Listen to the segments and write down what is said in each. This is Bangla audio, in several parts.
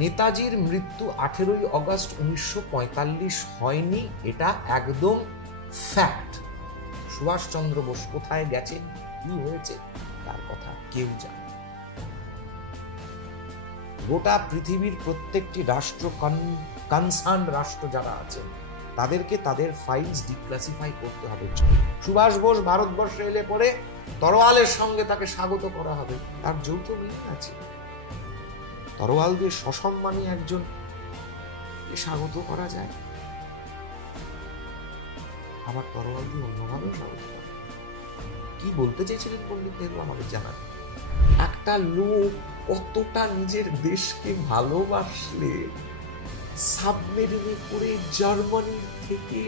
নেতাজির মৃত্যু 18ই অগস্ট 1945 হয়নি, এটা একদম ফ্যাক্ট। সুভাষচন্দ্র বোস কোথায় গেছে, কি হয়েছে, তার কথা কেউ জানে। গোটা পৃথিবীর প্রত্যেকটি রাষ্ট্র, কনসার্ন রাষ্ট্র যারা আছে, তাদেরকে তাদের ফাইলস ডিক্লাসিফাই করতে হবে। সুভাষ বোস ভারতবর্ষে এলে পরে তরোয়ালের সঙ্গে তাকে স্বাগত করা হবে, তার যৌথ মিল আছে। তরোয়াল দিয়ে সসম্মানী একজন স্বাগত করা যায়, আবার তরোয়াল দিয়ে অন্যভাবে স্বাগত করা। কি বলতে চেয়েছিলেন পণ্ডিত নেহরু আমাদের জানান। একটা লোক কতটা নিজের দেশকে ভালোবাসলে সাবমেরিনে করে জার্মানির থেকে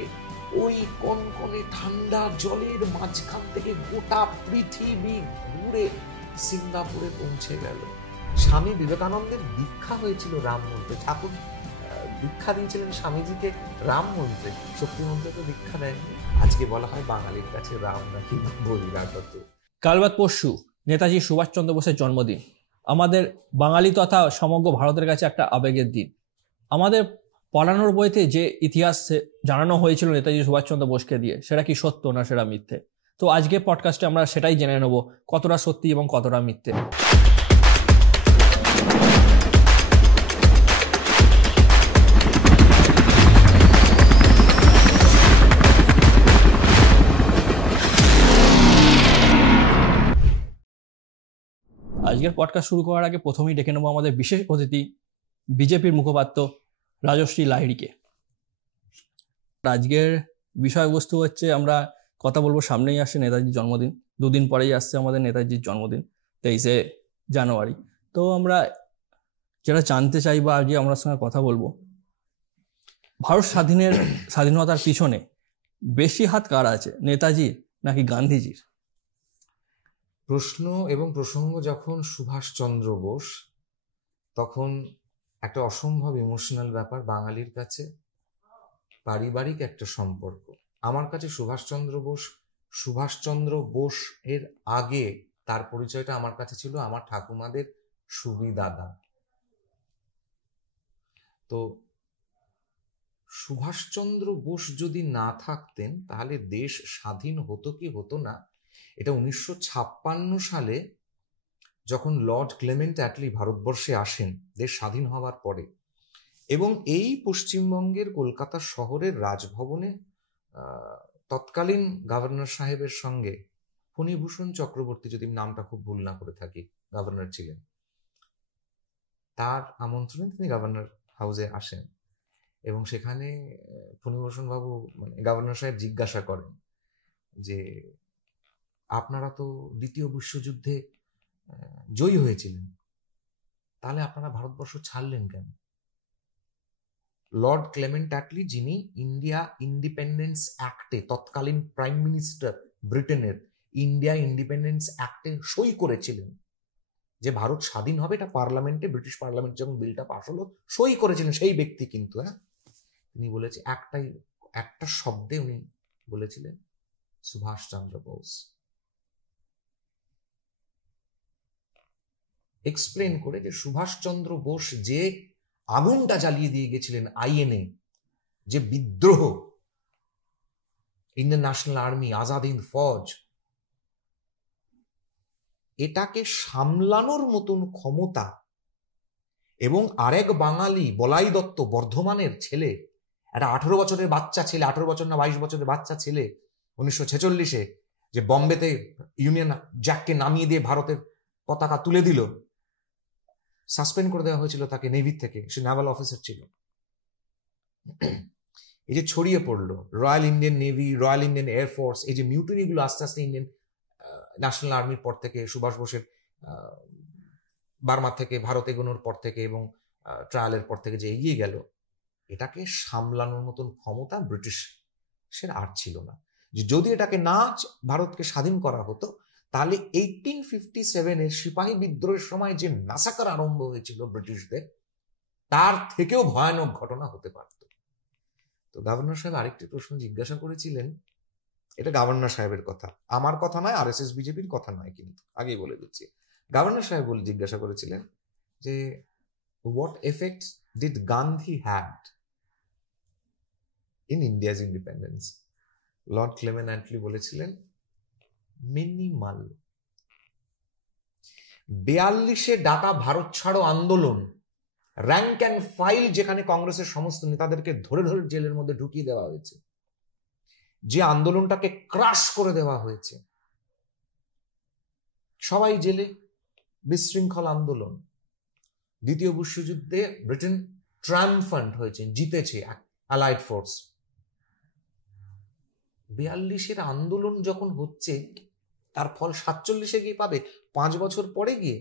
ওই কনকনে ঠান্ডা জলের মাঝখান থেকে গোটা পৃথিবী ঘুরে সিঙ্গাপুরে পৌঁছে গেল। স্বামী বিবেকানন্দের দীক্ষা হয়েছিল রাম মন্ত্রে, ঠাকুর দীক্ষা দিয়েছিলেন স্বামীজিকে রাম মন্ত্রে, শক্তি মন্ত্রে তো দীক্ষা দেয়নি। আজকে বলা হয় বাঙালির কাছে রাম নাকি বহিরাগত। কাল বাদ পরশু নেতাজি সুভাষচন্দ্র বোসের জন্মদিন, আমাদের বাঙালি তথা সমগ্র ভারতের কাছে একটা আবেগের দিন। আমাদের পড়ানোর বইতে যে ইতিহাস জানানো হয়েছিল নেতাজি সুভাষচন্দ্র বোসকে দিয়ে, সেটা কি সত্য না সেটা মিথ্যে? তো আজকে পডকাস্টে আমরা সেটাই জেনে নেব, কতটা সত্যি এবং কতটা মিথ্যে। আজকের পডকাস্ট শুরু করার আগে প্রথমেই ডেকে নেবো আমাদের বিশেষ অতিথি বিজেপির মুখপাত্র রাজশ্রী লাহিড়ীকে। আজকের বিষয়বস্তু হচ্ছে, আমরা কথা বলবো, সামনেই আসছে নেতাজির জন্মদিন, দুদিন পরেই আসছে আমাদের নেতাজির জন্মদিন 23শে জানুয়ারি। তো আমরা যেটা জানতে চাই বা আজকে আমরা সঙ্গে কথা বলবো, ভারত স্বাধীনতার পিছনে বেশি হাত কার আছে, নেতাজির নাকি গান্ধীজির? প্রশ্ন এবং প্রসঙ্গ যখন সুভাষচন্দ্র বোস, তখন একটা অসম্ভব ইমোশনাল ব্যাপার বাঙালির কাছে, পারিবারিক একটা সম্পর্ক। আমার কাছে সুভাষচন্দ্র বোস এর আগে তার পরিচয়টা আমার কাছে ছিল আমার ঠাকুমাদের সুবিদাদা। তো সুভাষচন্দ্র বোস যদি না থাকতেন তাহলে দেশ স্বাধীন হতো কি হতো না, এটা 1956 সালে যখন লর্ড ক্লেমেন্ট অ্যাটলি ভারতবর্ষে আসেন দেশ স্বাধীন হওয়ার পরে, এবং এই পশ্চিমবঙ্গের কলকাতা শহরের রাজভবনে তৎকালীন গভর্নর সাহেবের সঙ্গে ফণীভূষণ চক্রবর্তী, যদি নামটা খুব ভুল না করে থাকি, গভর্নর ছিলেন, তার আমন্ত্রণে তিনি গভর্নর হাউসে আসেন এবং সেখানে ফণীভূষণ বাবু মানে গভর্নর সাহেব জিজ্ঞাসা করেন যে আপনারা তো দ্বিতীয় বিশ্বযুদ্ধে জয়ী হয়েছিলেন, তাহলে আপনারা ভারতবর্ষ ছাড়লেন কেন? লর্ড ক্লেমেন্ট অ্যাটলি, যিনি ইন্ডিয়া ইন্ডিপেন্ডেন্স অ্যাক্টে, তৎকালীন প্রাইম মিনিস্টার ব্রিটেনের, ইন্ডিয়া ইন্ডিপেন্ডেন্স অ্যাক্টে সই করেছিলেন যে ভারত স্বাধীন হবে, এটা পার্লামেন্টে, ব্রিটিশ পার্লামেন্ট যখন বিলটা পাশ হলো সই করেছিলেন সেই ব্যক্তি কিন্তু। তিনি বলেছে একটা শব্দে উনি বলেছিলেন সুভাষচন্দ্র বোস। এক্সপ্লেন করে যে সুভাষচন্দ্র বোস যে আগুনটা জ্বালিয়ে দিয়ে গেছিলেন আইএনএ, যে বিদ্রোহ, Indian national army, Azad Hind Fauj, এটাকে সামলানোর মতন ক্ষমতা এবং আরেক বাঙালি বলাই দত্ত, বর্ধমানের ছেলে, একটা 18 বছরের বাচ্চা ছেলে, 18 বছর না 22 বছরের বাচ্চা ছেলে 1946-এ যে বম্বেতে ইউনিয়ন জ্যাককে নামিয়ে দিয়ে ভারতের পতাকা তুলে দিল, সাসপেন্ড করে দেওয়া হয়েছিল তাকে নেভির থেকে, সে নেভাল অফিসার ছিল। এই যে ছড়িয়ে পড়লো royal Indian navy, royal Indian air force, এই যে মিউটিনিগুলো আস্তে আস্তে ইন্ডিয়ান ন্যাশনাল আর্মির পর থেকে, সুভাষ বোসের বার্মা থেকে ভারত এগোনোর পর থেকে এবং ট্রায়ালের পর থেকে যে এগিয়ে গেল, এটাকে সামলানোর মতন ক্ষমতা ব্রিটিশের আর ছিল না। যদি এটাকে না ভারতকে স্বাধীন করা হতো, তাহলে 1857-এর সিপাহী বিদ্রোহের সময় যে ম্যাসাকার আরম্ভ হয়েছিল ব্রিটিশদের, তার থেকেও ভয়ানক ঘটনা হতে পারত। তো গভর্নর সাহেব আরেকটি প্রশ্ন জিজ্ঞাসা করেছিলেন, এটা গভর্নর সাহেবের কথা, আমার কথা নয়, আরএসএস বিজেপির কথা নয়, কিন্তু আগেই বলে দিচ্ছি। গভর্নর সাহেব জিজ্ঞাসা করেছিলেন যে what effect did Gandhi had in India's independence? Lord Clement Atlee বলেছিলেন মিনিমাল। 42-এ ডাকা ভারত ছাড়ো আন্দোলন, র্যাঙ্ক অ্যান্ড ফাইল, যেখানে কংগ্রেসের সমস্ত নেতাদেরকে ধরে ধরে জেলের মধ্যে ঢুকিয়ে দেওয়া হয়েছে, যে আন্দোলনটাকে ক্রাশ করে দেওয়া হয়েছে, সবাই জেলে, বিশৃঙ্খল আন্দোলন। দ্বিতীয় বিশ্বযুদ্ধে ব্রিটেন ট্রায়াম্ফান্ট হয়েছে, জিতেছে অ্যালাইড ফোর্স। 42-এর আন্দোলন যখন হচ্ছে, তার ফল 47-এ গিয়ে পাবে, 5 বছর পরে গিয়ে।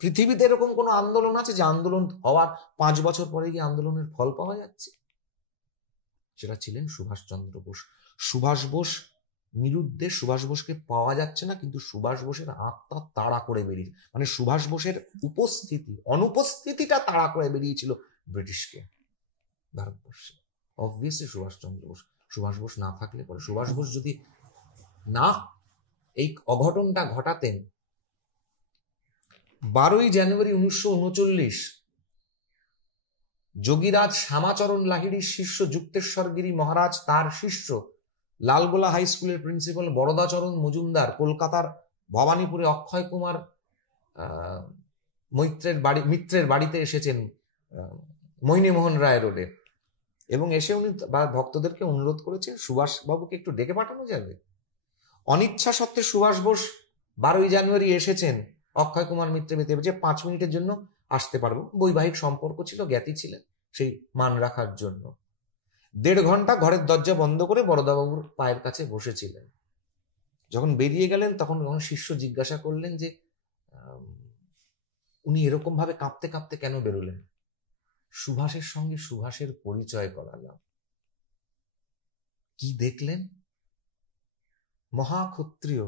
পৃথিবীতে এরকম কোন আন্দোলন আছে যে আন্দোলন হওয়ার 5 বছর পরে গিয়ে আন্দোলনের ফল পাওয়া যাচ্ছে? সেটা ছিলেন সুভাষচন্দ্র বোস। সুভাষ বোস বিরুদ্ধে সুভাষ বোসকে পাওয়া যাচ্ছে না, কিন্তু সুভাষ বোসের আত্মা তাড়া করে বেরিয়ে, মানে সুভাষ বোসের অনুপস্থিতিটা তাড়া করে বেরিয়েছিল ব্রিটিশকে ভারতবর্ষে। অবভিয়াসলি সুভাষ বোস না থাকলে পরে, সুভাষ বোস যদি না এই অঘটনটা ঘটাতেন, 12ই জানুয়ারি 1939 যোগীরাজ শ্যামাচরণ লাহিড়ির শিষ্য যুক্তেশ্বর গিরি মহারাজ, তার শিষ্য লালগোলা হাই স্কুলের প্রিন্সিপাল বরদাচরণ মজুমদার, কলকাতার ভবানীপুরে অক্ষয় কুমার মিত্রের বাড়িতে এসেছেন মোহিনীমোহন রায় রোডে, এবং এসে উনি ভক্তদেরকে অনুরোধ করেছেন সুভাষ বাবুকে একটু ডেকে পাঠানো যাবে। অনিচ্ছা সত্ত্বে সুভাষ বোস 12ই জানুয়ারি এসেছেন অক্ষয় কুমার মিত্রের বাড়িতে, যে 5 মিনিটের জন্য আসতে পারবো। বৈবাহিক সম্পর্ক ছিল, জ্ঞাতি ছিলেন, সেই মান রাখার জন্য 1.5 ঘন্টা ঘরের দরজা বন্ধ করে বরদাবাবুর পায়ের কাছে বসেছিলেন। যখন বেরিয়ে গেলেন, তখন শিষ্য জিজ্ঞাসা করলেন যে উনি এরকম ভাবে কাঁপতে কাঁপতে কেন বেরোলেন? সুভাষের সঙ্গে সুভাষের পরিচয় করালাম। কি দেখলেন? মহাক্ষত্রিয়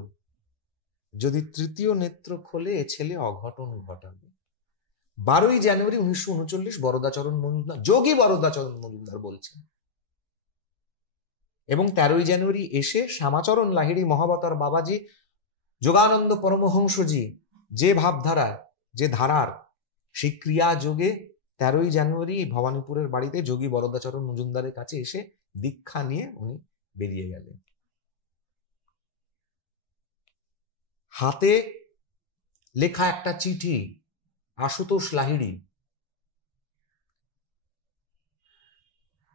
যদি তৃতীয় নেত্র খোলে, এ ছেলে অঘটন ঘটাবে। 12ই জানুয়ারি 1939 বরদাচরণ মজুমদার, যোগী বরদাচরণ মজুমদার বলছেন, এবং 13ই জানুয়ারি এসে শ্যামাচরণ লাহিড়ী মহাবতার বাবাজি, যোগানন্দ পরমহংসজি যে ভাবধারায়, যে ধারার, সেই ক্রিয়া যোগে 13ই জানুয়ারি ভবানীপুরের বাড়িতে যোগী বরদাচরণ মজুমদারের কাছে এসে দীক্ষা নিয়ে উনি বেরিয়ে গেলেন। হাতে লেখা একটা চিঠি, আশুতোষ লাহিড়ী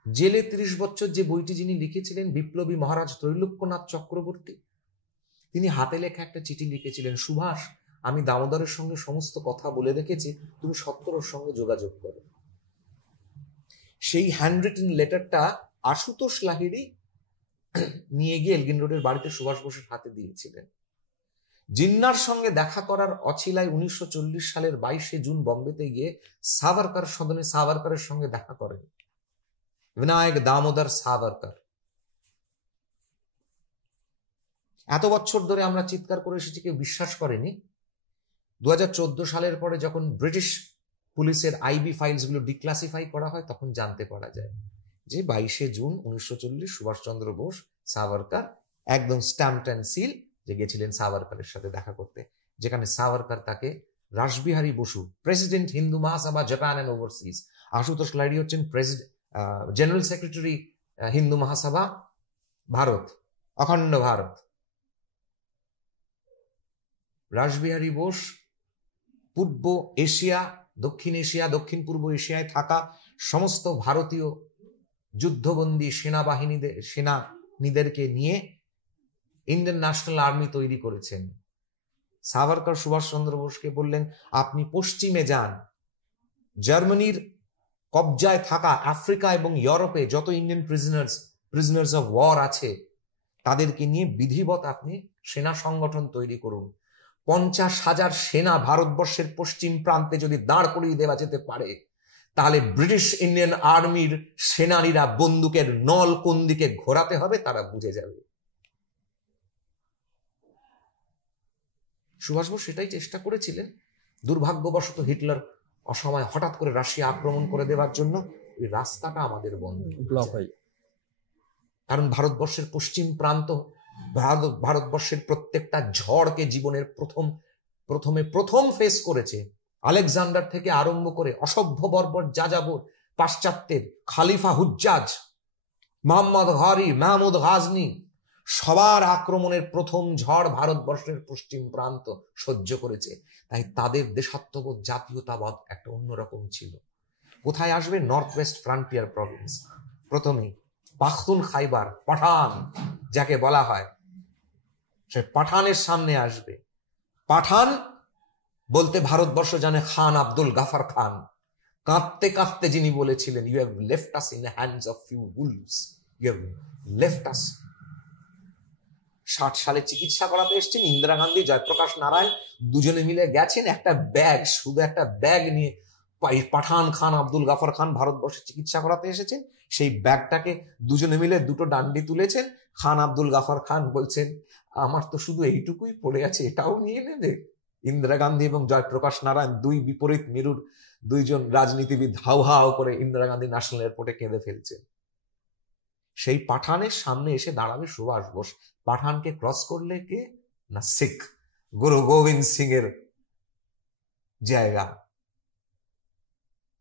জেলে 30 বছর যে বইটি যিনি লিখেছিলেন, বিপ্লবী মহারাজ ত্রৈলোক্যনাথ চক্রবর্তী, তিনি হাতে লেখা একটা চিঠি লিখেছিলেন, সুভাষ, আমি দামোদরের সঙ্গে সমস্ত কথা বলে রেখেছি, তুমি সত্তরের সঙ্গে যোগাযোগ করো। সেই হ্যান্ড রিটেন লেটারটা আশুতোষ লাহিড়ী নিয়ে গিয়ে এলগিন রোডের বাড়িতে সুভাষ বোসের হাতে দিয়েছিলেন। জিন্নার সঙ্গে দেখা করার অছিলায় 1940 সালের 22শে জুন বম্বেতে গিয়ে সাভারকার সদনে সাভারকারের সঙ্গে দেখা করেন বিনায়ক দামোদর সাভারকার। এত বছর ধরে আমরা চিৎকার করে এসেছি, কেউ বিশ্বাস করেনি। 2014 সালের পরে যখন ব্রিটিশ পুলিশের আইবি ফাইলস গুলো ডিক্লাসিফাই করা হয়, তখন জানতে পারা যায় যে 22শে জুন 1940 সুভাষচন্দ্র বোস সাভারকার একদম স্ট্যাম্প অ্যান্ড সিল যে গেছিলেন সাভারকারের সাথে দেখা করতে, যেখানে সাভারকার তাকে Rashbehari Basu, president Hindu Mahasabha Japan and overseas, Ashutosh Lahiri হচ্ছেন জেনারেল সেক্রেটারি হিন্দু মহাসভা ভারত, অখণ্ড ভারত। রাসবিহারী বোস পূর্ব এশিয়া, দক্ষিণ এশিয়া, দক্ষিণ পূর্ব এশিয়ায় থাকা সমস্ত ভারতীয় যুদ্ধবন্দী সেনানীদেরকে নিয়ে ইন্ডিয়ান ন্যাশনাল আর্মি তৈরি করেছেন। সাভারকার সুভাষচন্দ্র বোসকে বললেন, আপনি পশ্চিমে যান, জার্মানির কবজায় থাকা আফ্রিকা এবং ইউরোপে যত ইন্ডিয়ান প্রিজনার্স অফ ওয়ার আছে, তাদেরকে নিয়ে বিধিবৎ আপনি সেনা সংগঠন তৈরি করুন। 50,000 সেনা ভারতবর্ষের পশ্চিম প্রান্তে যদি দাঁড় করিয়ে দেওয়া যেতে পারে, তাহলে ব্রিটিশ ইন্ডিয়ান আর্মির সেনানীরা বন্দুকের নল কোন দিকে ঘোরাতে হবে তারা বুঝে যাবে। সুভাষ বোস সেটাই চেষ্টা করেছিলেন। দুর্ভাগ্যবশত হিটলার অসময় হঠাৎ করে রাশিয়া আক্রমণ করে দেওয়ার জন্য ওই রাস্তাটা আমাদের বন্ধ ব্লক হয়। কারণ ভারতবর্ষের পশ্চিম প্রান্ত, ভারতবর্ষের প্রত্যেকটা ঝড়কে জীবনের প্রথম ফেস করেছে আলেকজান্ডার থেকে আরম্ভ করে অসভ্য বর্বর যাযাবর পাশ্চাত্যের খালিফা হুজ্জাজ, মোহাম্মদ ঘারি, মাহমুদ গাজনি, সবার আক্রমণের প্রথম ঝড় ভারতবর্ষের পশ্চিম প্রান্ত সহ্য করেছে। তাই তাদের দেশাত্মবোধ, জাতীয়তাবাদ একটা অন্যরকম ছিল। কোথায় আসবে? North West frontier Province. প্রথমেই পাখতুন খাইবার, পাঠান যাকে বলা হয়, সে পাঠানের সামনে আসবে। পাঠান বলতে ভারতবর্ষ জানে খান আব্দুল গাফার খান। কাঁদতে কাঁদতে যিনি বলেছিলেন, you have left us in the hands of few wolves, you have left us. 60 সালে চিকিৎসা করাতে এসেছেন ইন্দিরা গান্ধী, জয়প্রকাশ নারায়ণ দুজনে মিলে গেছেন একটা ব্যাগ, শুধু একটা ব্যাগ নিয়ে পাঠান খান আব্দুল গাফার খান ভারতবর্ষে চিকিৎসা করাতে এসেছেন। সেই ব্যাগটাকে দুজনে মিলে দুটো ডান্ডি তুলেছেন। খান আব্দুল গাফার খান বলছেন, আমার তো শুধু এইটুকুই পড়ে আছে, এটাও নিয়ে নেবে? ইন্দিরা গান্ধী এবং জয়প্রকাশ নারায়ণ, দুই বিপরীত মেরুর দুইজন রাজনীতিবিদ, হাউ হাউ করে ইন্দিরা গান্ধী ন্যাশনাল এয়ারপোর্টে কেঁদে ফেলছেন। সেই পাঠানের সামনে এসে দাঁড়াবে সুভাষ বোস। পাঠানকে ক্রস করলে কে? না শিখ গুরু গোবিন্দ সিং এর জায়গা,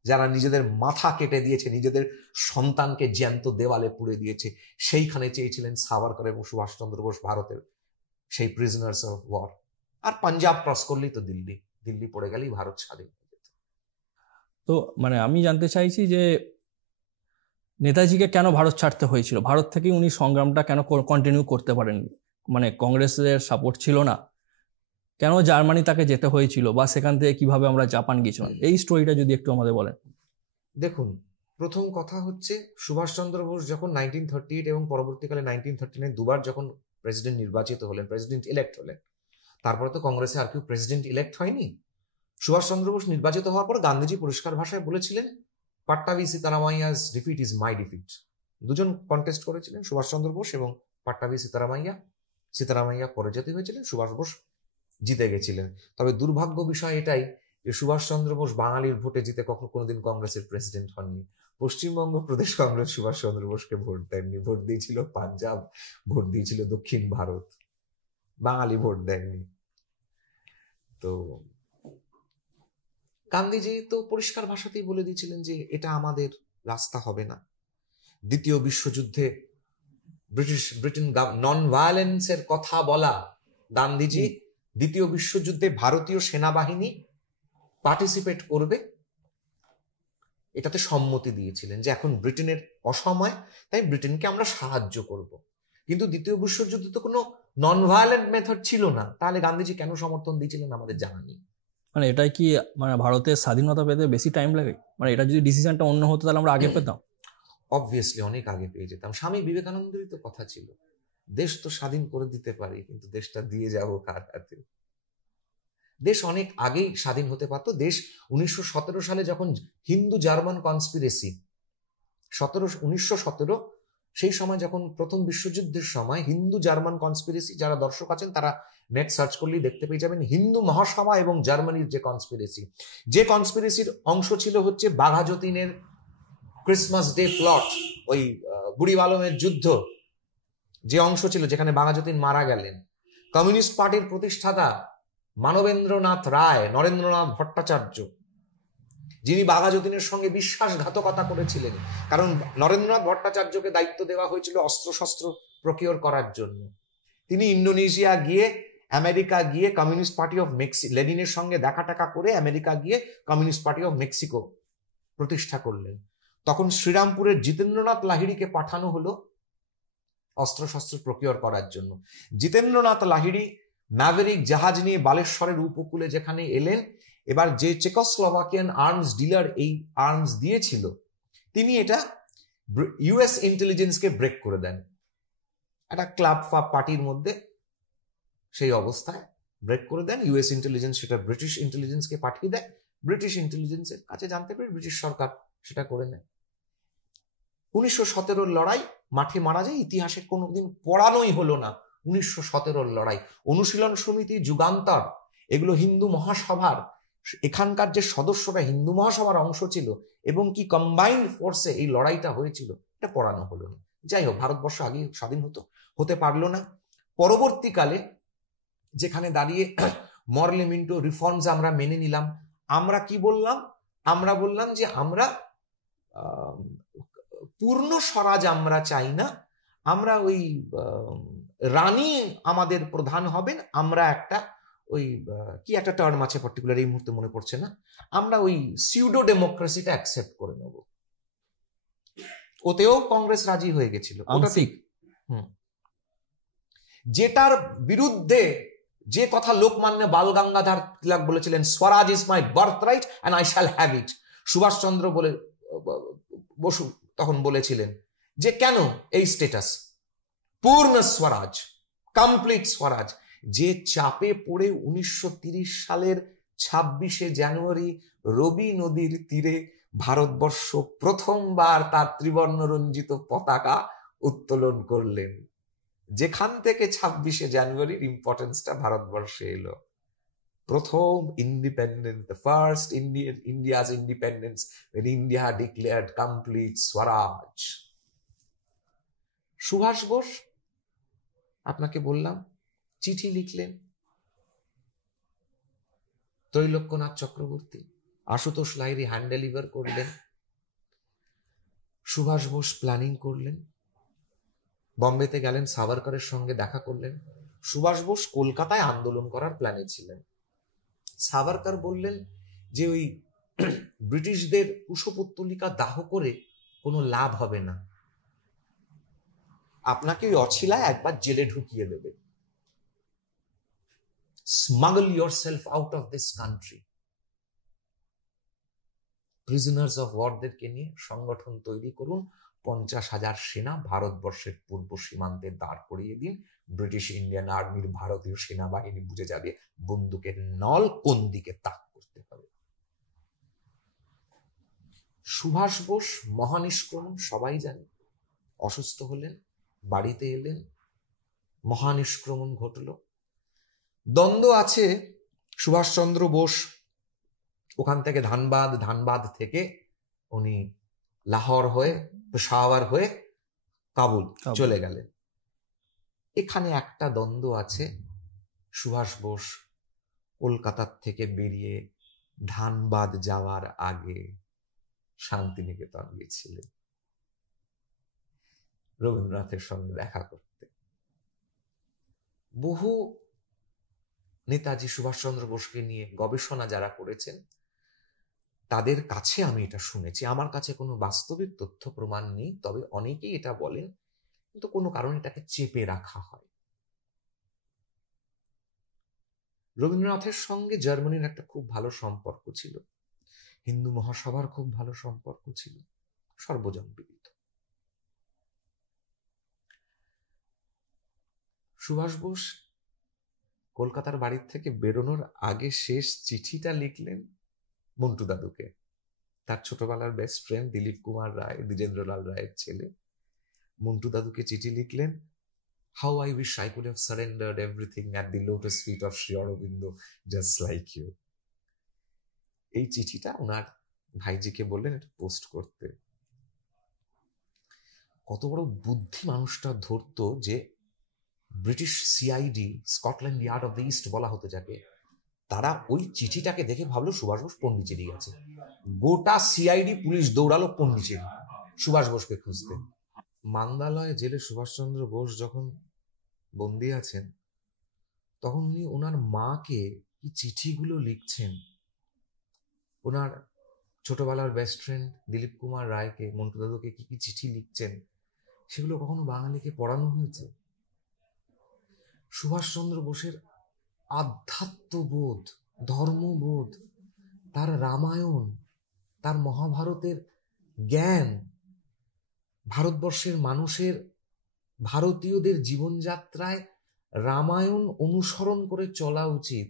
যারা নিজেদের মাথা কেটে দিয়েছে, নিজেদের সন্তানকে জ্যান্ত দেওয়ালে পুড়ে দিয়েছে, সেইখানে চেয়েছিলেন সাভারকর এবং সুভাষচন্দ্র বোস ভারতের সেই প্রিজনার্স অফ ওয়ার। আর পাঞ্জাব ক্রস করলেই তো দিল্লি, দিল্লি পড়ে গেলেই ভারত স্বাধীন হয়ে যেত। তো মানে আমি জানতে চাইছি যে নেতাজিকে কেন ভারত ছাড়তে হয়েছিল? ভারত থেকে উনি সংগ্রামটা কেন কন্টিনিউ করতে পারেননি? মানে কংগ্রেসের সাপোর্ট ছিল না, কেন জার্মানি তাকে যেতে হয়েছিল, বা সেখান থেকে কিভাবে আমরা জাপান গেছিলাম, এই স্টোরিটা যদি একটু আমাদের বলেন। দেখুন, প্রথম কথা হচ্ছে সুভাষচন্দ্র বোস যখন 1938 এবং পরবর্তীকালে 1939 দুবার যখন প্রেসিডেন্ট নির্বাচিত হলেন, প্রেসিডেন্ট ইলেক্ট হলেন, তারপরে তো কংগ্রেসে আর কেউ প্রেসিডেন্ট ইলেক্ট হয়নি। সুভাষচন্দ্র বোস নির্বাচিত হওয়ার পর গান্ধীজি পরিষ্কার ভাষায় বলেছিলেন, পাট্টাভি সীতারামাইয়া's ডিফিট ইজ মাই ডিফিট। দুজন কন্টেস্ট করেছিলেন, সুভাষচন্দ্র বোস এবং পাট্টাভি সীতারামাইয়া। সীতারামাইয়া পরাজিত হয়েছিলেন, সুভাষ বোস জিতে গেছিলেন। তবে দুর্ভাগ্য বিষয় এটাই যে সুভাষচন্দ্র বোস বাঙালির ভোটে জিতে কোনোদিন কংগ্রেসের প্রেসিডেন্ট হননি। পশ্চিমবঙ্গ প্রদেশ কংগ্রেস সুভাষচন্দ্র বোসকে ভোট দেননি, ভোট দিয়েছিল পাঞ্জাব, ভোট দিয়েছিল দক্ষিণ ভারত, বাঙালি ভোট দেননি। তো গান্ধীজি তো পরিষ্কার ভাষাতেই বলে দিয়েছিলেন যে এটা আমাদের রাস্তা হবে না। দ্বিতীয় বিশ্বযুদ্ধে ব্রিটেন নন ভায়োলেন্সের কথা বলা গান্ধীজি, দ্বিতীয় বিশ্বযুদ্ধে ভারতীয় সেনাবাহিনী পার্টিসিপেট করবে এটাতে সম্মতি দিয়েছিলেন, যে এখন ব্রিটেনের অসময়, তাই ব্রিটেনকে আমরা সাহায্য করব। কিন্তু দ্বিতীয় বিশ্বযুদ্ধে তো কোনো নন ভায়োলেন্ট মেথড ছিল না, তাহলে গান্ধীজি কেন সমর্থন দিয়েছিলেন আমাদের জানা নেই। মানে এটাই কি মানে ভারতের স্বাধীনতা পেতে বেশি টাইম লাগে? মানে এটা যদি ডিসিশনটা অন্য হতো তাহলে আমরা আগে পেতাম? অবভিয়াসলি অনেক আগে পেয়ে যেতাম। স্বামী বিবেকানন্দেরই তো কথা ছিল, দেশ তো স্বাধীন করে দিতে পারি, কিন্তু দেশটা দিয়ে যাবো কার হাতে? দেশ অনেক আগেই স্বাধীন হতে পারতো। দেশ 1917 সালে যখন হিন্দু জার্মান কনস্পিরেসি 1917, সেই সময় যখন প্রথম বিশ্বযুদ্ধের সময় হিন্দু জার্মান কনস্পিরেসি, যারা দর্শক আছেন তারা নেট সার্চ করলেই দেখতে পেয়ে যাবেন, হিন্দু মহাসভা এবং জার্মানির যে কনস্পিরেসির অংশ ছিল হচ্ছে বাঘা যতীনের ক্রিসমাস ডে প্লট, ওই বুড়ি আলমের যুদ্ধ যে অংশ ছিল যেখানে বাঘা যতীন মারা গেলেন। কমিউনিস্ট পার্টির প্রতিষ্ঠাতা মানবেন্দ্রনাথ রায়, নরেন্দ্রনাথ ভট্টাচার্য, যিনি বাঘা যতীনের সঙ্গে বিশ্বাসঘাতকতা করেছিলেন, কারণ নরেন্দ্রনাথ ভট্টাচার্যকে দায়িত্ব দেওয়া হয়েছিল অস্ত্রশস্ত্র প্রকিওর করার জন্য। তিনি ইন্দোনেশিয়া গিয়ে, আমেরিকা গিয়ে কমিউনিস্ট পার্টি অফ লেনিনের সঙ্গে দেখা টাকা করে আমেরিকা গিয়ে কমিউনিস্ট পার্টি অফ মেক্সিকো প্রতিষ্ঠা করলেন। তখন শ্রীরামপুরের জিতেন্দ্রনাথ লাহিড়িকে পাঠানো হলো অস্ত্রশস্ত্র প্রকিওর করার জন্য। জিতেন্দ্রনাথ লাহিড়ি ম্যাভেরিক জাহাজ নিয়ে বালেশ্বরের উপকূলে যেখানে এলেন, এবার যে চেকোস্লোভাকিয়ান আর্মস ডিলার এই আর্মস দিয়েছিল, তিনি এটা ইউএস ইন্টেলিজেন্সকে ব্রেক করে দেন। একটা ক্লাব পার্টির মধ্যে সেই অবস্থায় ব্রেক করে দেন। ইউএস ইন্টেলিজেন্স সেটা ব্রিটিশ ইন্টেলিজেন্সকে পাঠিয়ে দেয়। ব্রিটিশ ইন্টেলিজেন্সের কাছে জানতে পেরে ব্রিটিশ সরকার সেটা করে নেয়। 1917 লড়াই মাঠে মারা যায়, ইতিহাসে কোনোদিন পড়ানোই হলো না 1917 লড়াই। অনুশীলন সমিতি, যুগান্তর, এগুলো হিন্দু মহাসভার, এখানকার যে সদস্যরা হিন্দু মহাসভার অংশ ছিল এবং কি কম্বাইন্ড ফোর্সে এই লড়াইটা হয়েছিল, এটা পড়ানো হলো না। যাই হোক, ভারতবর্ষ আগে স্বাধীন হতে পারলো না। পরবর্তীকালে যেখানে দাঁড়িয়ে মরলে মিন্টো রিফর্মস আমরা মেনে নিলাম, আমরা কি বললাম? আমরা বললাম যে আমরা পূর্ণ স্বরাজ আমরা চাই না, আমরা ওই রানী আমাদের প্রধান হবেন, আমরা একটা ওই কি একটা টার্ম আছে পার্টিকুলার, এই মুহূর্তে মনে পড়ছে না, আমরা ওই সিউডো ডেমোক্রেসিটা অ্যাকসেপ্ট করে নেব। ওতেও কংগ্রেস রাজি হয়ে গেছিল, ওটা ঠিক। যেটার বিরুদ্ধে যে কথা লোকমান্য বাল গঙ্গাধর তিলক বলেছিলেন, swaraj is my birth right and I shall have it, Subhashchandra Basu তখন বলেছিলেন যে কেন এই স্টেটাস, পূর্ণ স্বরাজ, কমপ্লিট স্বরাজ। যে চাপে পড়ে 1930 সালের 26শে জানুয়ারি রবি নদীর তীরে ভারতবর্ষ প্রথমবার তার ত্রিবর্ণ রঞ্জিত পতাকা উত্তোলন করলেন, যেখান থেকে 26শে জানুয়ারির ইম্পর্টেন্সটা ভারতবর্ষে এলো। প্রথম independence, the first India's independence when India declared complete স্বরাজ। সুভাষ বোস, আপনাকে বললাম, চিঠি লিখলেন, ত্রৈলোক্যনাথ চক্রবর্তী, আশুতোষ লাহিড়ী হ্যান্ড ডেলিভার করলেন, সুভাষ বোস প্ল্যানিং করলেন, বম্বেতে গেলেন, সাভারকরের সঙ্গে দেখা করলেন। সুভাষ বোস কলকাতায় আন্দোলন করার প্ল্যানে ছিলেন। সাভারকর বললেন যে ওই ব্রিটিশদের কুশপুত্তলিকা দাহ করে কোনো লাভ হবে না, আপনাকে ওই অছিলায় একবার জেলে ঢুকিয়ে দেবে, smuggle yourself out of this country। Prisoners of ওয়ারদেরকে নিয়ে সংগঠন তৈরি করুন, 50,000 সেনা ভারতবর্ষের পূর্ব সীমান্তে দাঁড় করিয়ে দিন, ব্রিটিশ ইন্ডিয়ান আর্মির ভারতীয় সেনাবাহিনী বুঝে যাবে বন্দুকের নল কোন দিকে তাক করতে হবে। সুভাষ বোস মহানিষ্ক্রমণ সবাই জানে, অসুস্থ হলেন, বাড়িতে এলেন, মহানিষ্ক্রমণ ঘটল। দ্বন্দ্ব আছে, সুভাষচন্দ্র বোস ওখান থেকে ধানবাদ থেকে উনি লাহোর হয়ে, পেশাওয়ার হয়ে কাবুল চলে গেলেন। এখানে একটা দ্বন্দ্ব আছে, সুভাষ বোস কলকাতার থেকে বেরিয়ে ধানবাদ যাওয়ার আগে শান্তিনিকেতন গিয়েছিলেন রবীন্দ্রনাথের সঙ্গে দেখা করতে। বহু নেতাজি সুভাষচন্দ্র বোসকে নিয়ে গবেষণা যারা করেছেন তাদের কাছে আমি এটা শুনেছি, আমার কাছে কোনো বাস্তবিক তথ্য প্রমাণ নেই, তবে অনেকেই এটা বলেন, কিন্তু কোনো কারণে এটাকে চেপে রাখা হয়। রবীন্দ্রনাথের সঙ্গে জার্মানির একটা খুব ভালো সম্পর্ক ছিল, হিন্দু মহাসভার খুব ভালো সম্পর্ক ছিল, সর্বজনবিদিত। সুভাষ বোস কলকাতার বাড়ির থেকে বেরোনোর আগে শেষ চিঠিটা লিখলেন মন্টু দাদুকে, তার ছোটবেলার বেস্ট ফ্রেন্ড দিলীপ কুমার রায়, দ্বিজেন্দ্রলাল রায়ের ছেলে। মন্টু দাদুকে চিঠি লিখলেন, how I wish I could have surrendered everything at the lotus feet of Shri Aurobindo just like you. এই চিঠিটা ওনার ভাইজিকে বললেন এটা পোস্ট করতে। কত বড় বুদ্ধি মানুষটা ধরতো যে British CID, Scotland yard of the east বলা হতো যাকে, তারা ওই চিঠিটাকে দেখে ভাবলো সুভাষ বোস পন্ডিচেরি গেছে। গোটা সিআইডি পুলিশ দৌড়ালো পন্ডিচেরি সুভাষ বোসকে খুঁজতে। মান্দালয় জেলে সুভাষচন্দ্র বোস যখন বন্দী আছেন তখন উনি ওনার মাকে কি চিঠিগুলো লিখছেন, ওনার ছোটবেলার বেস্ট ফ্রেন্ড দিলীপ কুমার রায়কে, মন্টু দাদুকে কি কি চিঠি লিখছেন, সেগুলো কখনো বাঙালিকে পড়ানো হয়েছে? সুভাষচন্দ্র বোসের আধ্যাত্মবোধ, ধর্মবোধ, তার রামায়ণ, তার মহাভারতের জ্ঞান, ভারতবর্ষের মানুষের, ভারতীয়দের জীবনযাত্রায় রামায়ণ অনুসরণ করে চলা উচিত।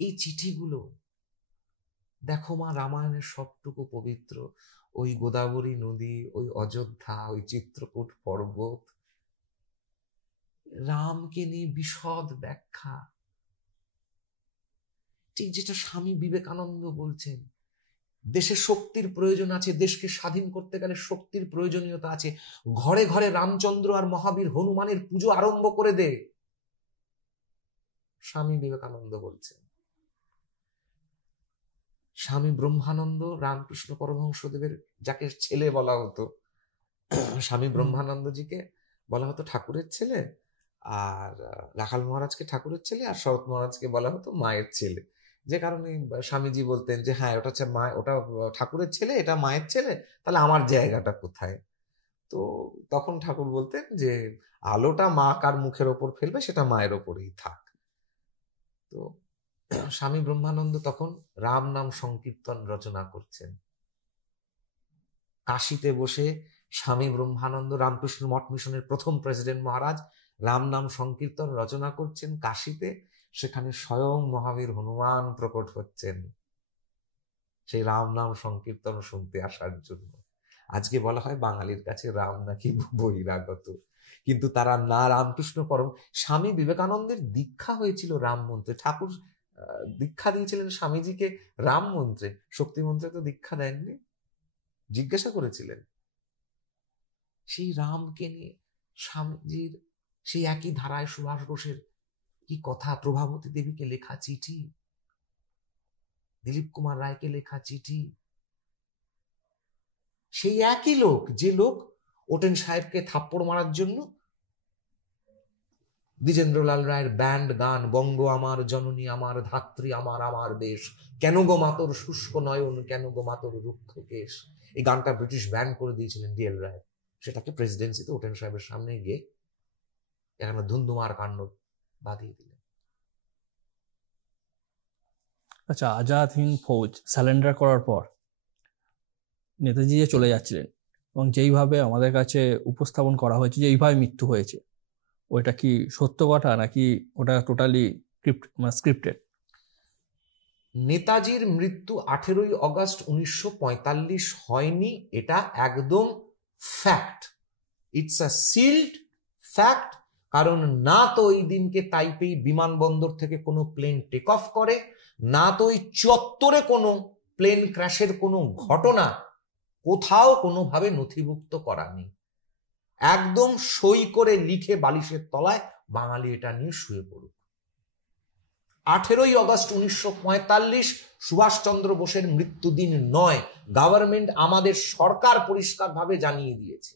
এই চিঠিগুলো দেখো মা, রামায়ণের সবটুকু পবিত্র, ওই গোদাবরী নদী, ওই অযোধ্যা, ওই চিত্রকূট পর্বত, রামকে নিয়ে বিশদ ব্যাখ্যা, ঠিক যেটা স্বামী বিবেকানন্দ বলছেন, দেশে শক্তির প্রয়োজন আছে, দেশকে স্বাধীন করতে গেলে শক্তির প্রয়োজনীয়তা আছে, ঘরে ঘরে রামচন্দ্র আর মহাবীর হনুমানের পুজো আরম্ভ করে দে, স্বামী বিবেকানন্দ বলছেন। স্বামী ব্রহ্মানন্দ রামকৃষ্ণ পরমহংসদেবের যাকে ছেলে বলা হতো, স্বামী ব্রহ্মানন্দজিকে বলা হতো ঠাকুরের ছেলে, আর রাখাল মহারাজকে ঠাকুরের ছেলে, আর শরৎ মহারাজকে বলা হতো মায়ের ছেলে। যে কারণে স্বামীজি বলতেন যে হ্যাঁ ওটা হচ্ছে মা, ওটা ঠাকুরের ছেলে, এটা মায়ের ছেলে, তাহলে আমার জায়গাটা কোথায়? তো তখন ঠাকুর বলতেন যে আলোটা মা কার মুখের ওপর ফেলবে সেটা মায়ের ওপরেই থাক। তো স্বামী ব্রহ্মানন্দ তখন রাম নাম সংকীর্তন রচনা করছেন কাশীতে বসে। স্বামী ব্রহ্মানন্দ রামকৃষ্ণ মঠ মিশনের প্রথম প্রেসিডেন্ট মহারাজ রাম নাম সংকীর্তন রচনা করছেন কাশীতে। সেখানে স্বয়ং মহাবীর হনুমান প্রকট হচ্ছেন সেই রাম নাম সংকীর্তন শুনতে আসার জন্য। আজকে বলা হয় বাঙালির কাছে রাম নাকি বহিরাগত, কিন্তু তারা না রামকৃষ্ণ পরম। স্বামী বিবেকানন্দের দীক্ষা হয়েছিল রাম মন্ত্রে, ঠাকুর দীক্ষা দিয়েছিলেন স্বামীজিকে রাম মন্ত্রে, শক্তি মন্ত্রে তো দীক্ষা দেননি। জিজ্ঞাসা করেছিলেন সেই রামকে নিয়ে স্বামীজির সেই একই ধারায় সুভাষ বোসের কি কথা, প্রভাবতী দেবীকে লেখা চিঠি, দিলীপ কুমার রায়কে লেখা চিঠি, সেই একই লোক যে লোক ওটেন সাহেবকে থাপ্পড় মারার জন্য দ্বিজেন্দ্রলাল রায়ের ব্যান্ড গান বঙ্গ আমার জননী আমার ধাত্রী আমার আমার দেশ, কেন গো মাতর শুষ্ক নয়ন, কেন গো মাতর রুক্ষ কেশ, এই গানটা ব্রিটিশ ব্যান করে দিয়েছিলেন ডিএল রায়। সেটাকে প্রেসিডেন্সিতে ওটেন সাহেবের সামনে গিয়ে এখানে ধুন্ধুমার কাণ্ড বাঁধিয়ে দিলেন। আচ্ছা, আজাদ হিন্দ ফৌজ সারেন্ডার করার পর নেতাজি যে চলে যাচ্ছিলেন এবং যেইভাবে আমাদের কাছে উপস্থাপন করা হয়েছে যে এইভাবে মৃত্যু হয়েছে, ওইটা কি সত্য কথা নাকি ওটা টোটালি স্ক্রিপ্টেড? নেতাজির মৃত্যু 18ই অগস্ট 1945 হয়নি, এটা একদম fact, it's a sealed fact. কারণ না তো ওই দিনকে তাইপেই বিমানবন্দর থেকে কোনো প্লেন টেক অফ করে, না তো ওই চত্বরে কোনো প্লেন ক্র্যাশের কোনো ঘটনা কোথাও কোনোভাবে নথিভুক্ত করা নেই। একদম সই করে লিখে বালিশের তলায় বাঙালি এটা নিয়ে শুয়ে পড়ুক। 18ই অগস্ট 1945 সুভাষচন্দ্র বোসের মৃত্যুদিন নয়, গভর্নমেন্ট আমাদের সরকার পরিষ্কারভাবে জানিয়ে দিয়েছে।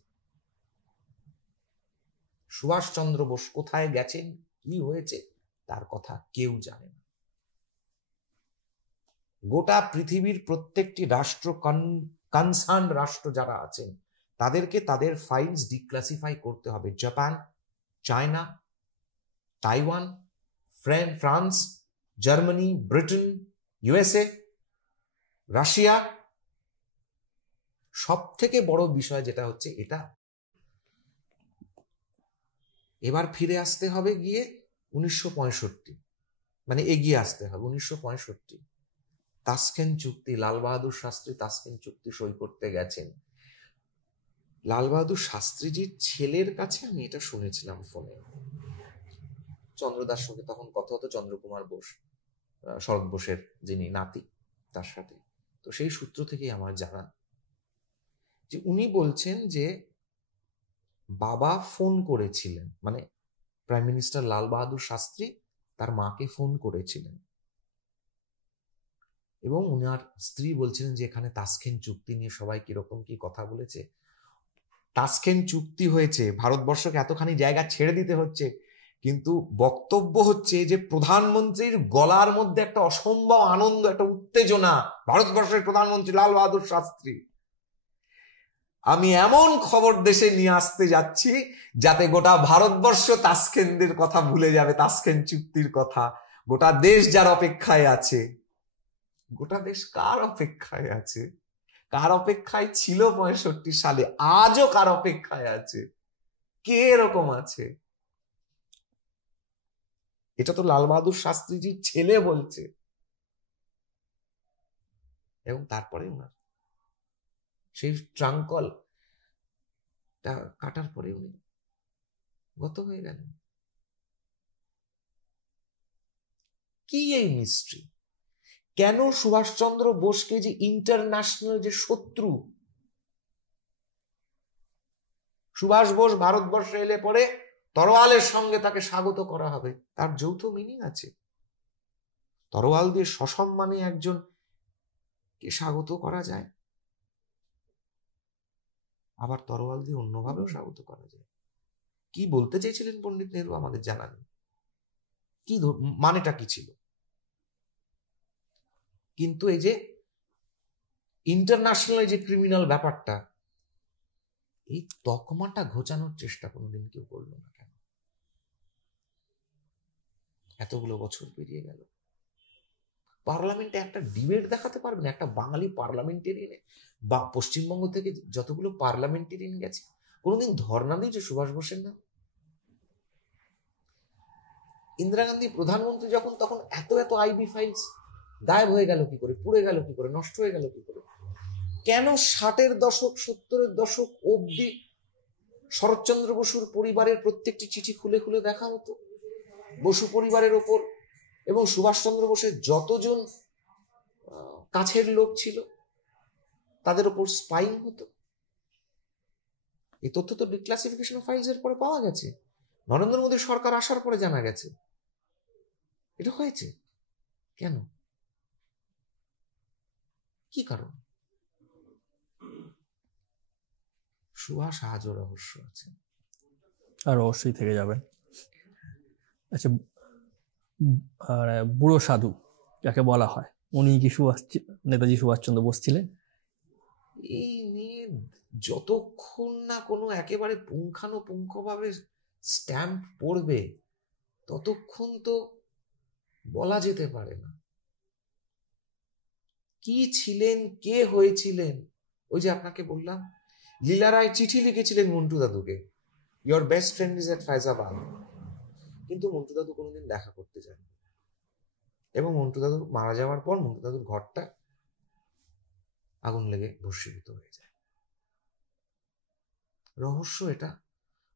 সুভাষচন্দ্র বোস কোথায় গেছেন, কি হয়েছে তার কথা কেউ জানে না। গোটা পৃথিবীর প্রত্যেকটি রাষ্ট্র, কনসার্ন রাষ্ট্র যারা আছেন তাদেরকে তাদের ফাইলস ডিক্লাসিফাই করতে হবে। Japan, China, Taiwan, France, Germany, Britain, USA, Russia. সব থেকে বড় বিষয় যেটা হচ্ছে এটা, এবার ফিরে আসতে হবে গিয়ে 1965, মানে এগিয়ে আসতে হবে 1965। তাসকেন্ট চুক্তি, লাল বাহাদুর শাস্ত্রী তাসকেন্ট চুক্তি সই করতে গেছেন। লাল বাহাদুর শাস্ত্রীজির ছেলের কাছে আমি এটা শুনেছিলাম ফোনে, চন্দ্রদার সঙ্গে তখন কথা হতো, চন্দ্রকুমার বোস, শরৎ বোসের যিনি নাতি, তার সাথে। তো সেই সূত্র থেকেই আমার জানা যে উনি বলছেন যে বাবা ফোন করেছিলেন, মানে প্রাইম মিনিস্টার লাল বাহাদুর শাস্ত্রী তার মাকে ফোন করেছিলেন এবং উনার স্ত্রী বলছিলেন যে এখানে তাসকেন্ট চুক্তি নিয়ে সবাই কিরকম কি কথা বলেছে। তাসকেন্ট চুক্তি হয়েছে, ভারতবর্ষকে এতখানি জায়গা ছেড়ে দিতে হচ্ছে, কিন্তু বক্তব্য হচ্ছে যে প্রধানমন্ত্রীর গলার মধ্যে একটা অসম্ভব আনন্দ, একটা উত্তেজনা। ভারতবর্ষের প্রধানমন্ত্রী লাল বাহাদুর শাস্ত্রী, আমি এমন খবর দেশে নিয়ে আসতে যাচ্ছি যাতে গোটা ভারতবর্ষ তাসকেন্টের কথা ভুলে যাবে, তাসকেন্ট চুক্তির কথা। গোটা দেশ যার অপেক্ষায় আছে, গোটা দেশ কার অপেক্ষায় আছে, কার অপেক্ষায় ছিল 65 সালে, আজও কার অপেক্ষায় আছে, কে এরকম আছে? এটা তো লাল বাহাদুর শাস্ত্রীজির ছেলে বলছে। এবং তারপরে ওনার সেই ট্রাঙ্কল কাটার পরে উনি গত হয়ে গেলেন। কি এই মিস্ট্রি? কেন সুভাষচন্দ্র বোসকে যে ইন্টারন্যাশনাল যে শত্রু, সুভাষ বোস ভারতবর্ষে এলে পরে তরোয়ালের সঙ্গে তাকে স্বাগত করা হবে, তার যৌথ মিনিং আছে। তরোয়াল দিয়ে সসম্মানে একজন কে স্বাগত করা যায়, আবার তরোয়াল দিয়ে অন্যভাবেও স্বাগত করা যায়। কি বলতে চেয়েছিলেন পণ্ডিত নেহরু আমাদের জানা নেই, কি মানেটা কি ছিল। কিন্তু এই যে ইন্টারন্যাশনাল যে ক্রিমিনাল ব্যাপারটা, এই তকমাটা ঘোচানোর চেষ্টা কোনোদিন কেউ করলো না কেন? এতগুলো বছর পেরিয়ে গেল, পার্লামেন্টে একটা ডিবেট দেখাতে পারবেন একটা বাঙালি পার্লামেন্টেরিয়ানে? বা পশ্চিমবঙ্গ থেকে যতগুলো পার্লামেন্টেরিয়ান গেছে কোনোদিন ধর্ণা দিয়েছে সুভাষ বোসের নাম? ইন্দিরা গান্ধী প্রধানমন্ত্রী যখন, তখন এত এত আইবি ফাইলস গায়েব হয়ে গেল কি করে, পুড়ে গেল কি করে, নষ্ট হয়ে গেল কি করে? কেন 60-এর দশক 70-এর দশক অব্দি শরৎচন্দ্র বসুর পরিবারের প্রত্যেকটি চিঠি খুলে খুলে দেখা হতো বসু পরিবারের ওপর, এবং সুভাষচন্দ্র বোসের যতজন কাছের লোক ছিল তাদের ওপর স্পাইং হতো? এই তথ্য তো ডিক্লাসিফিকেশন অফ ফাইলস এর পরে পাওয়া গেছে, নরেন্দ্র মোদীর সরকার আসার পরে জানা গেছে এটা হয়েছে। কেন, কি কারণ? সুভাষ আজও রহস্য আছে, আর অবশ্যই থেকে যাবেন। আচ্ছা, আর বুড়ো সাধু যাকে বলা হয়, উনি কি নেতাজি সুভাষচন্দ্র বোস ছিলেন? এই নিয়ে যতক্ষণ না কোনো একেবারে পুঙ্খানুপুঙ্খভাবে স্ট্যাম্প পড়বে ততক্ষণ তো বলা যেতে পারে না কি ছিলেন, কে হয়েছিলেন। ওই যে আপনাকে বললাম, লীলা রায় চিঠি লিখেছিলেন মন্টু দাদুকে, your best friend is at Faizabad, কিন্তু মন্টু দাদু কোনোদিন দেখা করতে যান, এবং মন্টু দাদু মারা যাওয়ার পর মন্টু দাদুর ঘরটা আগুন লেগে ভস্মীভূত হয়ে যায়। রহস্য এটা,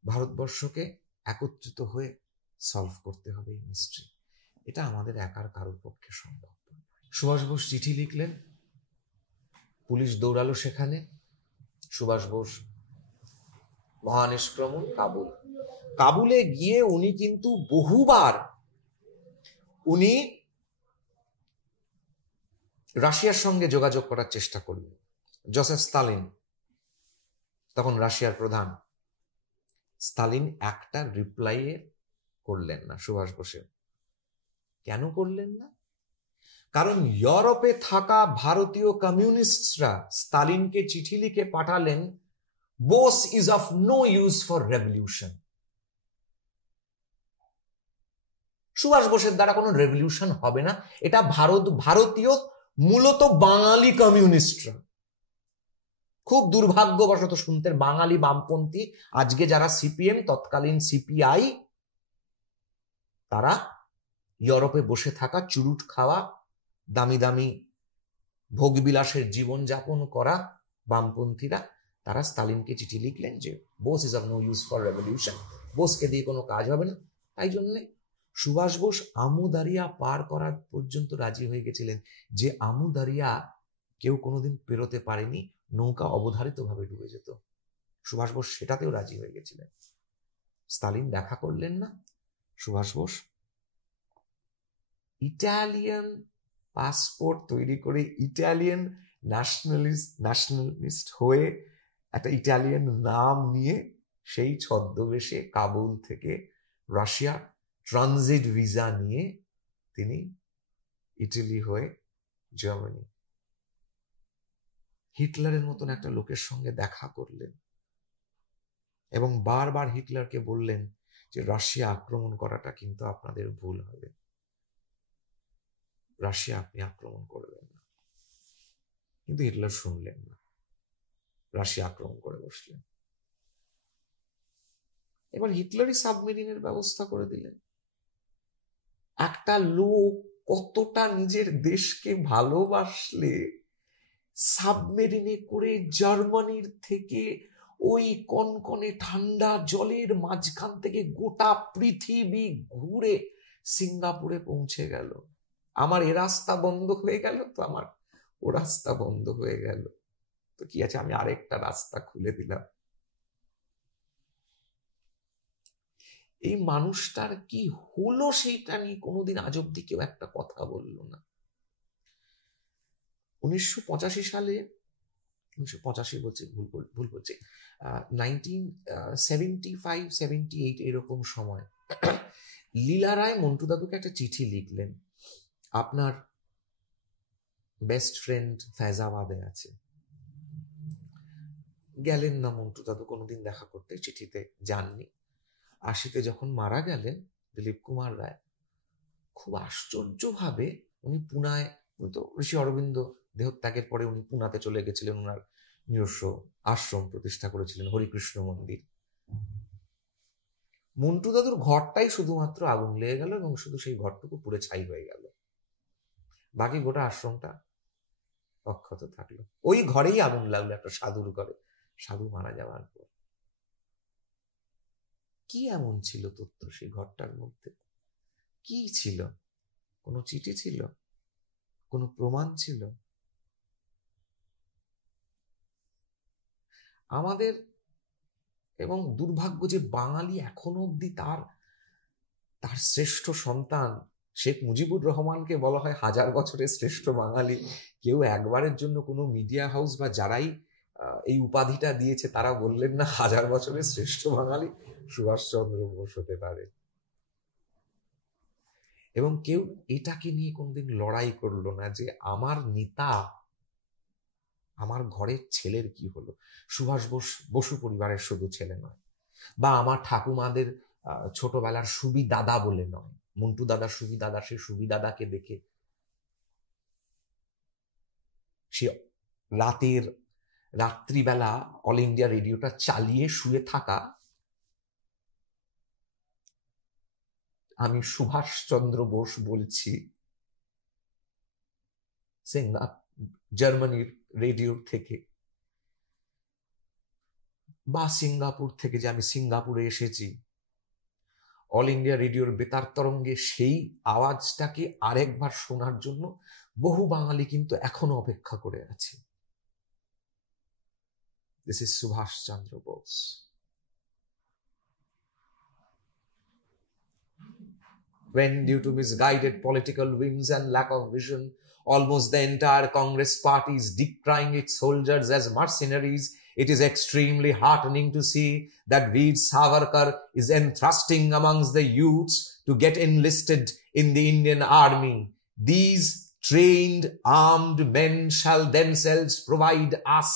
ভারতবর্ষকে একত্রিত হয়ে সলভ করতে হবে এই মিস্ট্রি। এটা আমাদের একার কারোর পক্ষে সম্ভব। সুভাষ বোস চিঠি লিখলেন, পুলিশ দৌড়ালো সেখানে, সুভাষ বোস মহানিষ্ক্রমণ কাবুলে গিয়ে উনি কিন্তু বহুবার উনি রাশিয়ার সঙ্গে যোগাযোগ করার চেষ্টা করলেন। জোসেফ স্তালিন তখন রাশিয়ার প্রধান, স্তালিন একটা রিপ্লাই করলেন না সুভাষ বোসের। কেন করলেন না? কারণ ইউরোপে থাকা ভারতীয় কমিউনিস্টরা স্তালিনকে চিঠি লিখে পাঠালেন, Bose is of no use for revolution. Subhas বোসের দ্বারা কোনো রেভলিউশন হবে না, এটা ভারতীয় মূলত বাঙালি কমিউনিস্টরা, খুব দুর্ভাগ্যবশত শুনতে বাঙালি বামপন্থী, আজকে যারা সিপিএম তৎকালীন সিপিআই, তারা ইউরোপে বসে থাকা, চুরুট খাওয়া, দামি দামি ভোগবিলাসের জীবন যাপন করা বামপন্থীরা, তারা স্তালিনকে চিঠি লিখলেন যে Bose is of no use for revolution, বোসকে দিয়ে কোনো কাজ হবে না। তাই জন্যে সুভাষ বোস আমুদারিয়া পার করার পর্যন্ত রাজি হয়ে গেছিলেন, যে আমুদারিয়া কেউ কোনোদিন পেরোতে পারেনি, নৌকা অবধারিতভাবে ডুবে যেত। সুভাষ বোস সেটাতেও রাজি হয়ে গেছিলেন। স্তালিন দেখা করলেন না, সুভাষ বোস ইটালিয়ান পাসপোর্ট তৈরি করে ইটালিয়ান ন্যাশনালিস্ট হয়ে একটা ইটালিয়ান নাম নিয়ে সেই ছদ্মবেশে কাবুল থেকে রাশিয়া ট্রানজিট ভিসা নিয়ে তিনি ইটালি হয়ে জার্মানি, হিটলারের মতন একটা লোকের সঙ্গে দেখা করলেন এবং বারবার হিটলারকে বললেন যে রাশিয়া আক্রমণ করাটা কিন্তু আপনাদের ভুল হবে, রাশিয়া আপনি আক্রমণ করবেন না। কিন্তু হিটলার শুনলেন না, রাশিয়া আক্রমণ করে বসলেন। এবার হিটলারই সাবমেরিনের ব্যবস্থা করে দিলেন। একটা লোক কতটা নিজের দেশকে ভালোবাসলে সাবমেরিনে করে জার্মানির থেকে ওই কনকনে ঠান্ডা জলের মাঝখান থেকে গোটা পৃথিবী ঘুরে সিঙ্গাপুরে পৌঁছে গেল। আমার এ রাস্তা বন্ধ হয়ে গেল, তো আমার ও রাস্তা বন্ধ হয়ে গেল, তো কি আছে, আমি আরেকটা রাস্তা খুলে দিলাম। এই মানুষটার কি হলো সেইটা নিয়ে কোনোদিন আজ অব্দি কেউ একটা কথা বলল না। 1985 সালে, 1985 বলছি, ভুল বলছি, 1975-78 এরকম সময় লীলা রায় মন্টু দাদুকে একটা চিঠি লিখলেন, আপনার বেস্ট ফ্রেন্ড ফৈজাবাদে আছে। গেলেন না মন্টু দাদু কোনোদিন দেখা করতে, চিঠিতে যাননি। 80-তে যখন মারা গেলেন দিলীপ কুমার রায়, খুব আশ্চর্যভাবে উনি পুনায়, উনি তো ঋষি অরবিন্দ দেহত্যাগের পরে উনি পুনাতে চলে গেছিলেন, ওনার নিজস্ব আশ্রম প্রতিষ্ঠা করেছিলেন, হরিকৃষ্ণ মন্দির। মন্টু দাদুর ঘরটাই শুধুমাত্র আগুন লেগে গেল এবং শুধু সেই ঘরটুকু পুড়ে ছাই হয়ে গেল, বাকি গোটা আশ্রমটা অক্ষত থাকলো। ওই ঘরেই আগুন লাগলো, একটা সাধুর ঘরে, সাধু মারা যাওয়ার পর। কি এমন ছিল তথ্য সেই ঘরটার মধ্যে? কি ছিল? কোনো চিঠি ছিল? কোনো প্রমাণ ছিল? আমাদের, এবং দুর্ভাগ্য যে বাঙালি এখনো অব্দি তার শ্রেষ্ঠ সন্তান শেখ মুজিবুর রহমানকে বলা হয় 1000 বছরের শ্রেষ্ঠ বাঙালি, কেউ একবারের জন্য কোনো মিডিয়া হাউস বা যারাই এই উপাধিটা দিয়েছে তারা বললেন না 1000 বছরের শ্রেষ্ঠ বাঙালি সুভাষচন্দ্র বোস হতে পারে। এবং কেউ এটাকে নিয়ে কোনদিন লড়াই করলো না যে আমার নেতা, আমার ঘরের ছেলের কি হলো। সুভাষ বসু পরিবারের শুধু ছেলে নয়, বা আমার ঠাকুমাদের ছোটবেলার সুবি দাদা বলে নয়, মন্টু দাদা সুবি দাদা, সে সুবি দাদাকে দেখে সে রাত্রিবেলা অল ইন্ডিয়া রেডিওটা চালিয়ে শুয়ে থাকা, আমি সুভাষচন্দ্র বোস বলছি, জার্মানির রেডিও থেকে বা সিঙ্গাপুর থেকে, যে আমি সিঙ্গাপুরে এসেছি, অল ইন্ডিয়া রেডিওর বেতার তরঙ্গে সেই আওয়াজটাকে আরেকবার শোনার জন্য বহু বাঙালি কিন্তু এখনো অপেক্ষা করে আছে। This is Subhas Chandra Bose. When, due to misguided political whims and lack of vision, almost the entire Congress party is decrying its soldiers as mercenaries, it is extremely heartening to see that Veer Savarkar is entrusting amongst the youths to get enlisted in the Indian army. These trained armed men shall themselves provide us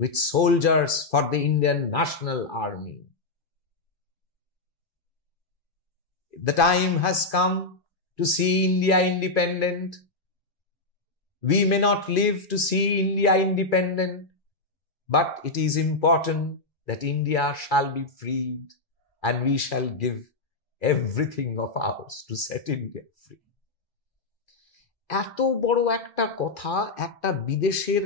with soldiers for the Indian National Army. The time has come to see India independent. We may not live to see India independent, but it is important that India shall be freed, and we shall give everything of ours to set India free. এত বড় একটা কথা একটা বিদেশের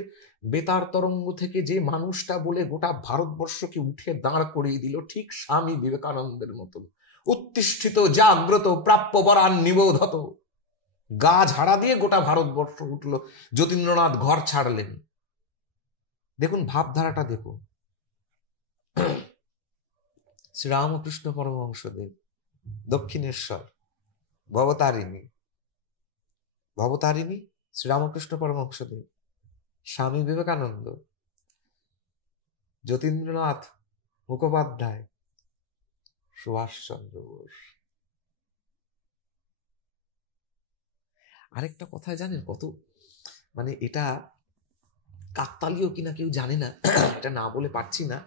বেতার তরঙ্গ থেকে যে মানুষটা বলে গোটা ভারতবর্ষকে উঠে দাঁড় করিয়ে দিল, ঠিক স্বামী বিবেকানন্দের মতন উত্তিষ্ঠিত, জাগ্রত, প্রাপ্য বরান নিবোধত, গা ঝাড়া দিয়ে গোটা ভারতবর্ষ উঠল। যতীন্দ্রনাথ ঘর ছাড়লেন। দেখুন ভাবধারাটা দেখুন। শ্রীরামকৃষ্ণ পরমহংসদেব, দক্ষিণেশ্বর, ভবতারিণী শ্রীরামকৃষ্ণ পরমহংসদেব, স্বামী বিবেকানন্দ, যতীন্দ্রনাথ মুখোপাধ্যায়, সুভাষচন্দ্র বোস। আরেকটা কথা জানেন কত, মানে এটা কাকতালীয় কিনা কেউ জানে না, এটা না বলে পারছি না।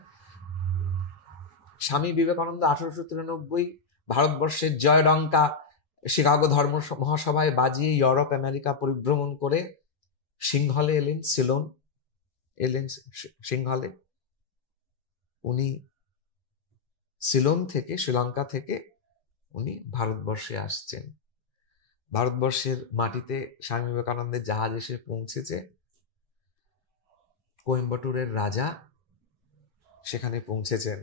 স্বামী বিবেকানন্দ 1893 ভারতবর্ষের জয়ডঙ্কা শিকাগো ধর্ম মহাসভায় বাজিয়ে ইউরোপ আমেরিকা পরিভ্রমণ করে সিংহলে এলেন, সিলোন এলেন, সিংহলে। উনি সিলোন থেকে, শ্রীলঙ্কা থেকে উনি ভারতবর্ষে আসছেন। ভারতবর্ষের মাটিতে স্বামী বিবেকানন্দের জাহাজ এসে পৌঁছেছে। কোয়েম্বাটুরের রাজা সেখানে পৌঁছেছেন,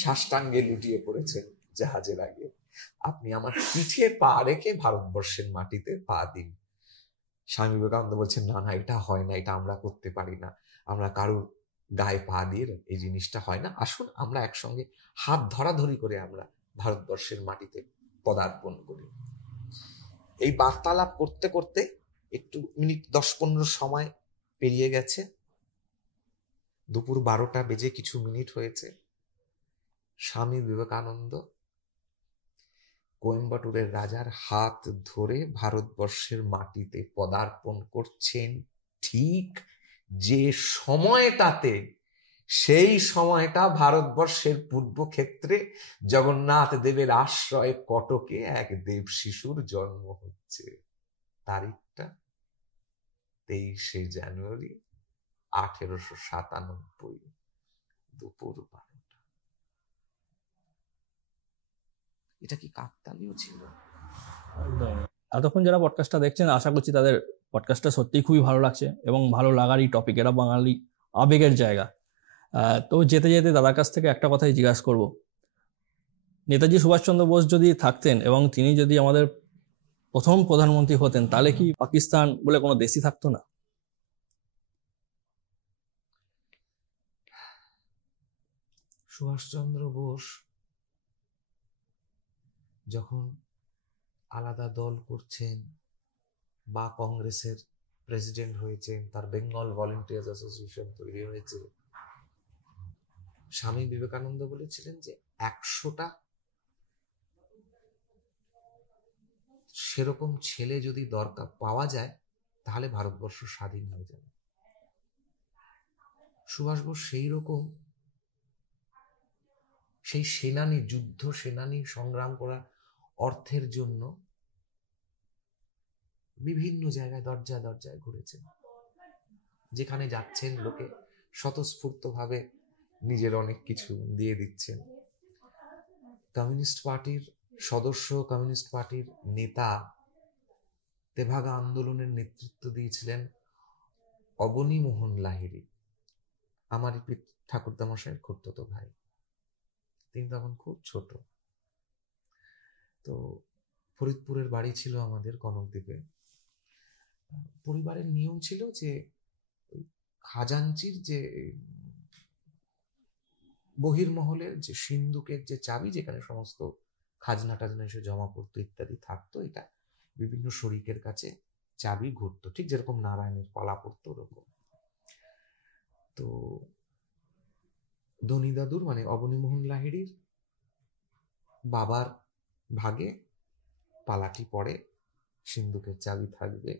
সাষ্টাঙ্গে লুটিয়ে পড়েছেন জাহাজের আগে, আপনি আমার পিঠে পা রেখে ভারতবর্ষের মাটিতে পা দিন। স্বামী বিবেকানন্দ বলছেন, না না, এটা হয় না, এটা আমরা করতে পারি না, আমরা কারোর গায়ে পা দিয়ে এই জিনিসটা হয় না, আসুন আমরা একসঙ্গে হাত ধরাধরি করে আমরা ভারতবর্ষের মাটিতে পদার্পণ করি। এই বার্তালাপ করতে করতে একটু মিনিট 10-15 সময় পেরিয়ে গেছে, দুপুর 12টা বেজে কিছু মিনিট হয়েছে। স্বামী বিবেকানন্দ কোয়েম্বাটুরের রাজার হাত ধরে ভারতবর্ষের মাটিতে পদার্পণ করছেন, ঠিক যে সময়টাতে, সেই সময়টা ভারতবর্ষের পূর্ব ক্ষেত্রে জগন্নাথ দেবের আশ্রয়ে কটকে এক দেব শিশুর জন্ম হচ্ছে। তারিখটা 23শে জানুয়ারি 1897, দুপুর 12টা। এটা কি কাকতালীয় ছিল? এতক্ষণ যারা পডকাস্টটা দেখছেন, আশা করছি তাদের পডকাস্টটা সত্যিই খুবই ভালো লাগছে এবং ভালো লাগারই টপিক। এরা বাঙালি আবেগের জায়গা। তো যেতে যেতে দাদার কাছ থেকে একটা কথাই জিজ্ঞাসা করব, নেতাজি সুভাষচন্দ্র বোস যদি থাকতেন এবং তিনি যদি আমাদের প্রথম প্রধানমন্ত্রী হতেন, তাহলে কি পাকিস্তান বলে কোনো দেশই থাকতো না? সুভাষচন্দ্র বোস যখন আলাদা দল করছেন বা কংগ্রেসের প্রেসিডেন্ট হয়েছেন, তার বেঙ্গল ভলেন্টিয়ার্স অ্যাসোসিয়েশন তৈরি হয়েছে, স্বামী বিবেকানন্দ বলেছিলেন যে 100টা সেরকম ছেলে যদি দরকার পাওয়া যায় তাহলে ভারতবর্ষ স্বাধীন হয়ে যাবে। সুভাষ বোস সেই রকম, সেই সেনানী, যুদ্ধ সেনানী, সংগ্রাম করা অর্থের জন্য বিভিন্ন জায়গায় দরজায় দরজায় ঘুরেছেন। যেখানে যাচ্ছেন লোকে স্বতঃস্ফূর্ত ভাবে নিজের অনেক কিছু দিয়ে দিচ্ছেন। কমিউনিস্ট পার্টির সদস্য, কমিউনিস্ট পার্টির নেতা, তেভাগা আন্দোলনের নেতৃত্ব দিয়েছিলেন অবনী মোহন লাহিড়ী, আমারই ঠাকুরদামশাইয়ের খুড়তুতো ভাই। তিনি তখন খুব ছোট। তো ফরিদপুরের বাড়ি ছিল আমাদের কনকদ্বীপে। পরিবারের নিয়ম ছিল যে খাজাঞ্চির যে বহির্মহলের যে সিন্ধুকের যে চাবি, যেখানে সমস্ত খাজনা টাজনা এসে জমা পড়তো ইত্যাদি থাকতো, এটা বিভিন্ন শরিকের কাছে চাবি ঘুরতো, ঠিক যেরকম নারায়ণের পালা পড়তো ওরকম। তো ধনী দাদুর মানে অবনীমোহন লাহিড়ীর বাবার ভাগে পালাটি পড়ে, সিন্ধুকের চাবি থাকবে।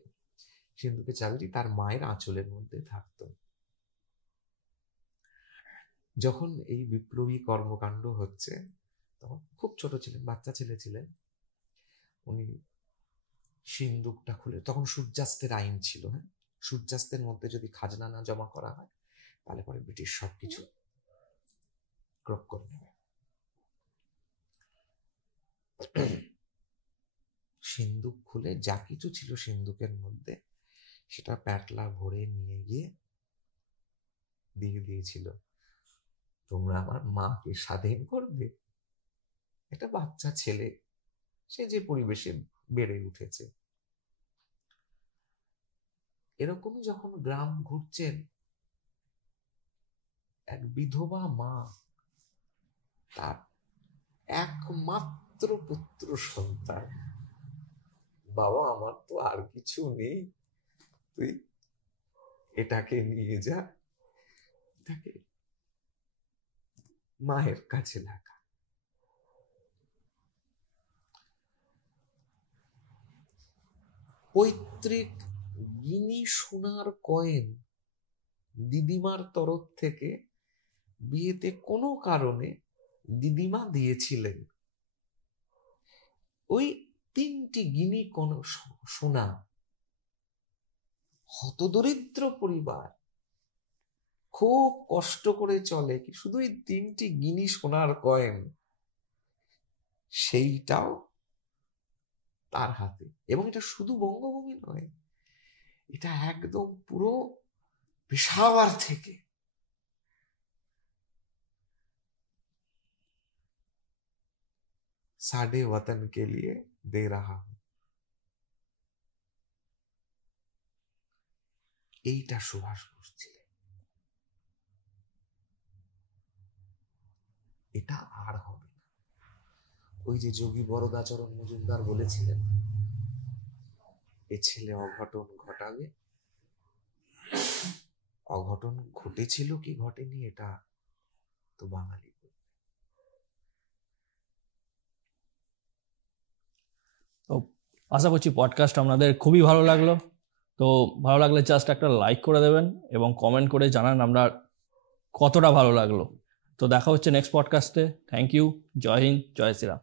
সিন্ধুকের চাবিটি তার মায়ের আঁচলের মধ্যে থাকতো। যখন এই বিপ্লবী কর্মকাণ্ড হচ্ছে, তখন খুব ছোট ছিলেন, বাচ্চা ছেলে ছিলেন, উনি সিন্ধুকটা খুলে, তখন সূর্যাস্তের আইন ছিল, হ্যাঁ, সূর্যাস্তের মধ্যে যদি খাজনা না জমা করা হয় তাহলে পরে ব্রিটিশ সবকিছু ক্রপ করে নেবে। সিন্ধুক খুলে যা কিছু ছিল সিন্ধুকের মধ্যে সেটা প্যাটলা ভরে নিয়ে গিয়ে দিয়ে দিয়েছিল, তোমরা আমার মাকে স্বাধীন করবে। একটা বাচ্চা ছেলে, সে যে পরিবেশে বেড়ে উঠেছে। এরকমই যখন গ্রাম ঘুরছেন, এক বিধবা মা তার একমাত্র পুত্র সন্তান, বাবা আমার তো আর কিছু নেই, তুই এটাকে নিয়ে যা, এটাকে মায়ের কাছে লাগা। পৈতৃক গিনি সোনার কয়েন দিদিমার তরফ থেকে বিয়েতে কোনো কারণে দিদিমা দিয়েছিলেন। ওই 3টি গিনি কোন সোনা, হতদরিদ্র পরিবার, খুব কষ্ট করে চলে, কি শুধু এই 3টি গিনি সোনার কয়েন, সেইটাও তার হাতে। এবং এটা শুধু বঙ্গভূমি নয়, এটা একদম পুরো পেশাওয়ার থেকে साडे वतन के लिए दे रहा हूं। এইটা সুভাষ বোস ছিলেন। এটা আর হবে না। ওই যে যোগী বরদাচরণ মজুমদার বলেছিলেন, এ ছেলে অঘটন ঘটাবে। অঘটন ঘটেছিল কি ঘটেনি এটা তো বাঙালি। তো আশা করছি পডকাস্ট আপনাদের খুবই ভালো লাগলো। তো ভালো লাগলে জাস্ট একটা লাইক করে দেবেন এবং কমেন্ট করে জানান আমরা কতটা ভালো লাগলো। তো দেখা হচ্ছে নেক্সট পডকাস্টে। Thank you. জয় হিন্দ, জয় শ্রীরাম।